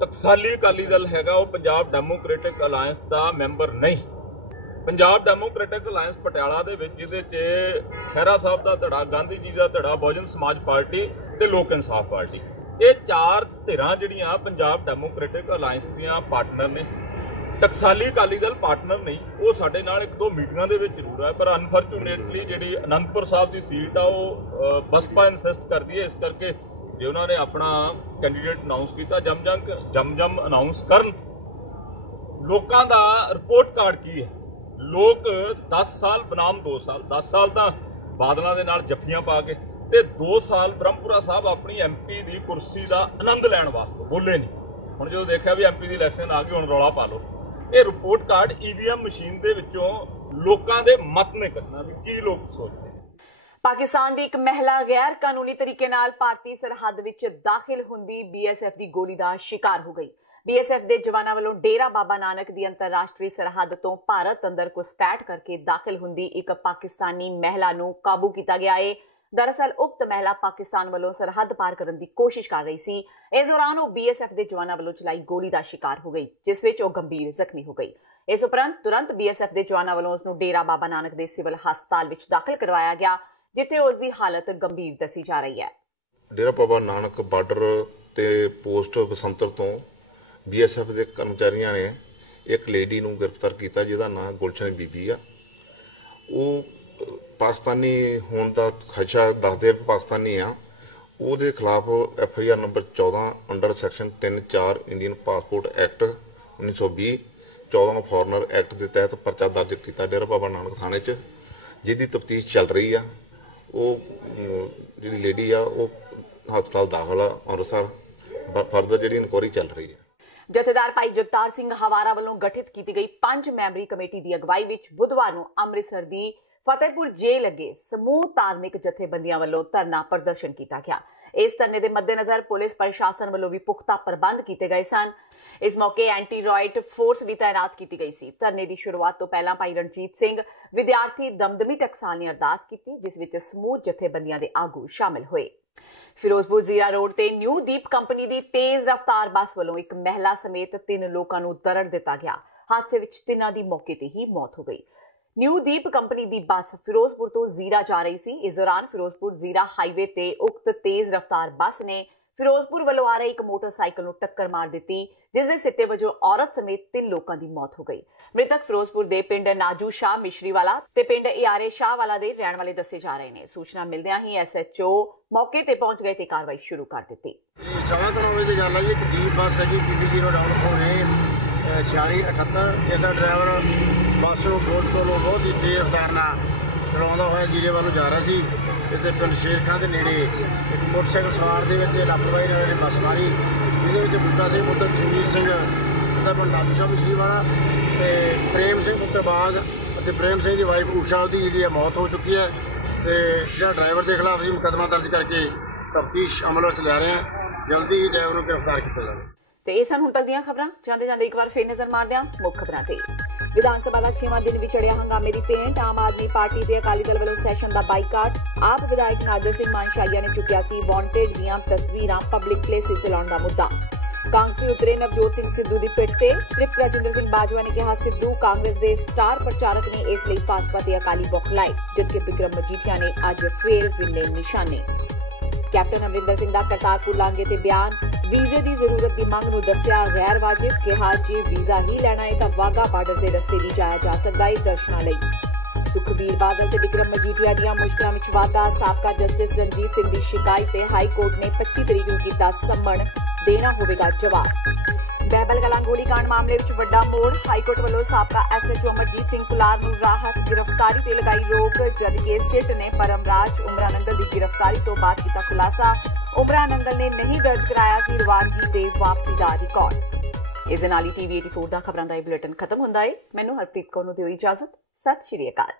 ਟਕਸਾਲੀ ਅਕਾਲੀ ਦਲ ਹੈਗਾ ਉਹ ਪੰਜਾਬ ਡੈਮੋਕ੍ਰੈਟਿਕ ਅਲਾਇੰਸ ਦਾ ਮੈਂਬਰ ਨਹੀਂ। ਪੰਜਾਬ ਡੈਮੋਕ੍ਰੈਟਿਕ ਅਲਾਇੰਸ ਪਟਿਆਲਾ ਦੇ ਵਿੱਚ ਜਿਹਦੇ 'ਚ ਖਹਿਰਾ ਸਾਹਿਬ ਦਾ ਧੜਾ, ਗਾਂਧੀ ਜੀ ਦਾ ਧੜਾ, ਬਹੁਜਨ ਸਮਾਜ ਪਾਰਟੀ ਤੇ ਲੋਕ ਇਨਸਾਫ ਪਾਰਟੀ, ਇਹ 4 ਧਿਰਾਂ ਜਿਹੜੀਆਂ ਪੰਜਾਬ ਡੈਮੋਕ੍ਰੈਟਿਕ ਅਲਾਇੰਸ ਦੀਆਂ ਪਾਰਟਨਰ ਨੇ। ਟਕਸਾਲੀ ਅਕਾਲੀ ਦਲ ਪਾਰਟਨਰ ਨਹੀਂ। ਉਹ ਸਾਡੇ ਨਾਲ 1-2 ਮੀਟਿੰਗਾਂ ਦੇ ਵਿੱਚ ਜ਼ਰੂਰ ਹੈ, ਪਰ ਅਨਫੋਰਚੂਨੇਟਲੀ ਜਿਹੜੀ ਅਨੰਦਪੁਰ ਸਾਹਿਬ ਦੀ ਸੀਟ ਆ ਉਹ ਬਸਪਾ ਇਨਸਿਸਟ ਕਰਦੀ ਹੈ। ਇਸ ਕਰਕੇ ਜੇ ਉਹਨਾਂ ਨੇ ਆਪਣਾ ਕੈਂਡੀਡੇਟ ਅਨਾਉਂਸ ਕੀਤਾ, ਜਮ ਅਨਾਉਂਸ ਕਰਨ। ਲੋਕਾਂ ਦਾ ਰਿਪੋਰਟ ਕਾਰਡ ਕੀ ਹੈ? ਲੋਕ 10 ਸਾਲ ਬਨਾਮ 2 ਸਾਲ, 10 ਸਾਲ ਤਾਂ ਬਾਦਲਾਂ ਦੇ ਨਾਲ ਜੱਫੀਆਂ ਪਾ ਕੇ ਤੇ 2 ਸਾਲ ਬ੍ਰਹਮਪੁਰਾ ਸਾਹਿਬ ਆਪਣੀ MP ਦੀ ਕੁਰਸੀ ਦਾ ਆਨੰਦ ਲੈਣ ਵਾਸਤੇ ਬੋਲੇ ਨਹੀਂ। ਹੁਣ ਜਦੋਂ ਦੇਖਿਆ ਵੀ MP ਦੀ ਇਲੈਕਸ਼ਨ ਆ ਗਈ, ਹੁਣ ਰੌਲਾ ਪਾ ਲਓ। ਇਹ ਰਿਪੋਰਟ ਕਾਰਡ EVM ਮਸ਼ੀਨ ਦੇ ਵਿੱਚੋਂ ਲੋਕਾਂ ਦੇ ਮਤ ਨੇ ਕੱਢਣਾ ਵੀ ਕੀ ਲੋਕ ਸੋਚਦੇ। ਪਾਕਿਸਤਾਨ ਦੀ ਇੱਕ ਮਹਿਲਾ ਗੈਰ ਕਾਨੂੰਨੀ ਤਰੀਕੇ ਨਾਲ ਭਾਰਤੀ ਸਰਹੱਦ ਵਿੱਚ ਦਾਖਲ ਹੁੰਦੀ BSF ਦੀ ਗੋਲੀ ਦਾ ਸ਼ਿਕਾਰ ਹੋ ਗਈ। BSF ਦੇ ਜਵਾਨਾਂ ਵੱਲੋਂ ਡੇਰਾ ਬਾਬਾ ਨਾਨਕ ਦੀ ਅੰਤਰਰਾਸ਼ਟਰੀ ਸਰਹੱਦ ਤੋਂ ਭਾਰਤ ਅੰਦਰ ਘੁਸਪੈਠ ਕਰਕੇ ਦਾਖਲ ਹੁੰਦੀ ਇੱਕ ਪਾਕਿਸਤਾਨੀ ਮਹਿਲਾ ਨੂੰ ਕਾਬੂ ਕੀਤਾ ਗਿਆ ਹੈ। दरअसल उक्त महिला पाकिस्तान वालों सरहद पार करने की कोशिश कर रही सी। इस दौरान वो BSF के जवानों वालों चलाई गोली का शिकार हो गई, जिस विच वो गंभीर जख्मी हो गई। इस उपरंत तुरंत BSF के जवानों वालों उसनूं डेरा बाबा नानक के सिविल हस्पताल विच दाखिल करवाया गया, जिथे उसकी हालत गंभीर दसी जा रही है। डेरा बाबा नानक बार्डर ते पोस्ट बसंतर तो BSF के कर्मचारियों ने एक लेडी नूं गिरफ्तार किया, जिहदा नाम गुलशन बीबी आ। वो पाकिस्तानी होने का खदशा दसदे पाकिस्तानी आ। ਉਹਦੇ खिलाफ FIR number 14 under section 3(4) Indian passport act 1920 14 foreigner act के तहत परचा दर्ज किया डेरा बाबा नानक थाने च, जिसकी तफ्तीश चल रही आ। वो जी लेडी आ वो हस्पताल दाखिल आ अमृतसर, फर्दर जी इंक्वायरी चल रही है। जथेदार भाई जगतार सिंह हवारा वालों गठित की गई 5 मैंबरी कमेटी की अगवाई विच बुधवार नूं अमृतसर की फतेहपुर जेल अगे समूह धार्मिक जथेबंदियां वालों धरना प्रदर्शन किया गया। इस धरने के मद्देनजर पुलिस प्रशासन वालों भी पुख्ता प्रबंध किए गए सन। इस मौके एंटी रॉयट फोर्स भी तैनात की गई सी। धरने की शुरुआत तो पहला भाई रणजीत सिंह विद्यार्थी दमदमी टकसाल ने अरदास की, जिस विच समूह जथेबंदियां के आगू शामिल हुए। फिरोजपुर जीरा रोड ते न्यू दीप कंपनी की तेज रफ्तार बस वालों एक महिला समेत 3 लोगों को दरड़ दिता गया। हादसे विच 3 की मौके ते ही मौत हो गई। न्यू दीप कंपनी की बस फिरोजपुर तो जीरा जा रही सी। इस दौरान फिरोजपुर जीरा हाईवे ते उक्त तेज रफ्तार बस ने फिरोजपुर वालों आ रही एक मोटरसाइकिल को टक्कर मार दी, जिसके सिट्टे वजों औरत समेत 3 लोगों की मौत हो गई। मृतक फिरोजपुर के पिंड नाजू शाह मिश्रीवाला ते पिंड इयारे शाहवाला के रहने वाले दसे जा रहे हैं। सूचना मिलदियां ही SHO मौके ते पहुंच गए ते कार्रवाई शुरू कर दी। 9:30 की गल है जी, दीप बस है जी PBC रोड डाउन होने 4678 इसका ड्राइवर बस को रोड तो बहुत ही तेज रफ्तार चलाता हुआ जीरे वालों जा रहा सी। इतने पिंड शेरखां के नेड़े एक मोटरसाइकिल सवार के लापरवाही ने बस मारी, जिसके बूटा सिंह पुत्र सुरजीत सिंह पिंड नाजू शाह मिश्री वाला प्रेम सिंह पुत्र बाग और प्रेम सिंह की वाइफ ऊषा की जी मौत हो चुकी है। तो ड्राइवर के खिलाफ मुकदमा दर्ज करके तफ्तीश अमल में लै रहे हैं। जल्दी ही ड्राइवर को गिरफ्तार किया जाए। ਤੇ ਇਹ ਸਨ ਹੁਣ ਤੱਕ ਦੀਆਂ ਖਬਰਾਂ। ਜਾਂਦੇ ਜਾਂਦੇ ਇੱਕ ਵਾਰ ਫੇਰ ਨਜ਼ਰ ਮਾਰਦੇ ਹਾਂ ਮੁੱਖ ਖਬਰਾਂ ਤੇ। ਵਿਧਾਨ ਸਭਾ ਦਾ 6ਵਾਂ ਦਿਨ ਵੀ ਚੜਿਆ ਹੰਗਾਮੇ ਦੀ ਪੇਂਟ। ਆਮ ਆਦਮੀ ਪਾਰਟੀ ਤੇ ਅਕਾਲੀ ਦਲ ਵੱਲੋਂ ਸੈਸ਼ਨ ਦਾ ਬਾਈਕਾਟ। ਆਪ ਵਿਧਾਇਕ ਨਾਦਰ ਸਿੰਘ ਮਾਨਸ਼ਾਹੀਆ ਨੇ ਚੁੱਕਿਆ ਸੀ ਵਾਂਟਡ ਦੀਆਂ ਤਸਵੀਰਾਂ ਪਬਲਿਕ ਪਲੇਸਿਸ ਤੇ ਲਾਉਣ ਦਾ ਮੁੱਦਾ। ਕਾਂਗਰਸ ਦੇ ਉਤਰੇ ਨਵਜੋਤ ਸਿੰਘ ਸਿੱਧੂ ਦੀ ਪਿੱਠ ਤੇ। ਤ੍ਰਿਪਤ ਰਾਜਿੰਦਰ ਸਿੰਘ ਬਾਜਵਾ ਨੇ ਕਿਹਾ ਸਿੱਧੂ ਕਾਂਗਰਸ ਦੇ ਸਟਾਰ ਪ੍ਰਚਾਰਕ ਨੇ, ਇਸ ਲਈ ਭਾਜਪਾ ਤੇ ਅਕਾਲੀ ਬੌਖਲਾਏ, ਜਦਕਿ ਬਿਕਰਮ ਮਜੀਠੀਆ ਨੇ ਅੱਜ ਫੇਰ ਵਿੰਨੇ ਨਿਸ਼ਾਨੇ। कैप्टन अमरिंदर सिंह का करतारपुर लांघे ते बयान। वीजे की जरूरत की मंग नूं दस्सिया गैर वाजिब, कहा जे वीजा ही लैना है तो वाघा बार्डर के रस्ते भी जाया जा सकता है दर्शनां लई। सुखबीर बादल ते विक्रम मजीठिया दीआं मुश्किलां विच वाधा। साबका जस्टिस रणजीत सिंह की शिकायत ते हाई कोर्ट ने 25 तरीक नूं कीता सम्मन, देना होवेगा जवाब। बहबल कलां गोलीकांड मामले विच वड्डा मोड़। हाईकोर्ट वालों साबका SHO अमरजीत सिंह कुलार नूं राहत, गिरफ्तारी ते लगाई रोक, जदकि सिट ने परमराज उमरा नंगल की गिरफ्तारी तो बाद कीता खुलासा। उमरा नंगल ने नहीं दर्ज कराया सी रवानगी ते वापसी दा रिकॉर्ड। इस दे नाल ही TV 84 दा खबरां दा बुलेटिन खत्म हुंदा है। मैनूं हरप्रीत कौर नूं दिओ इजाजत। सत श्री अकाल।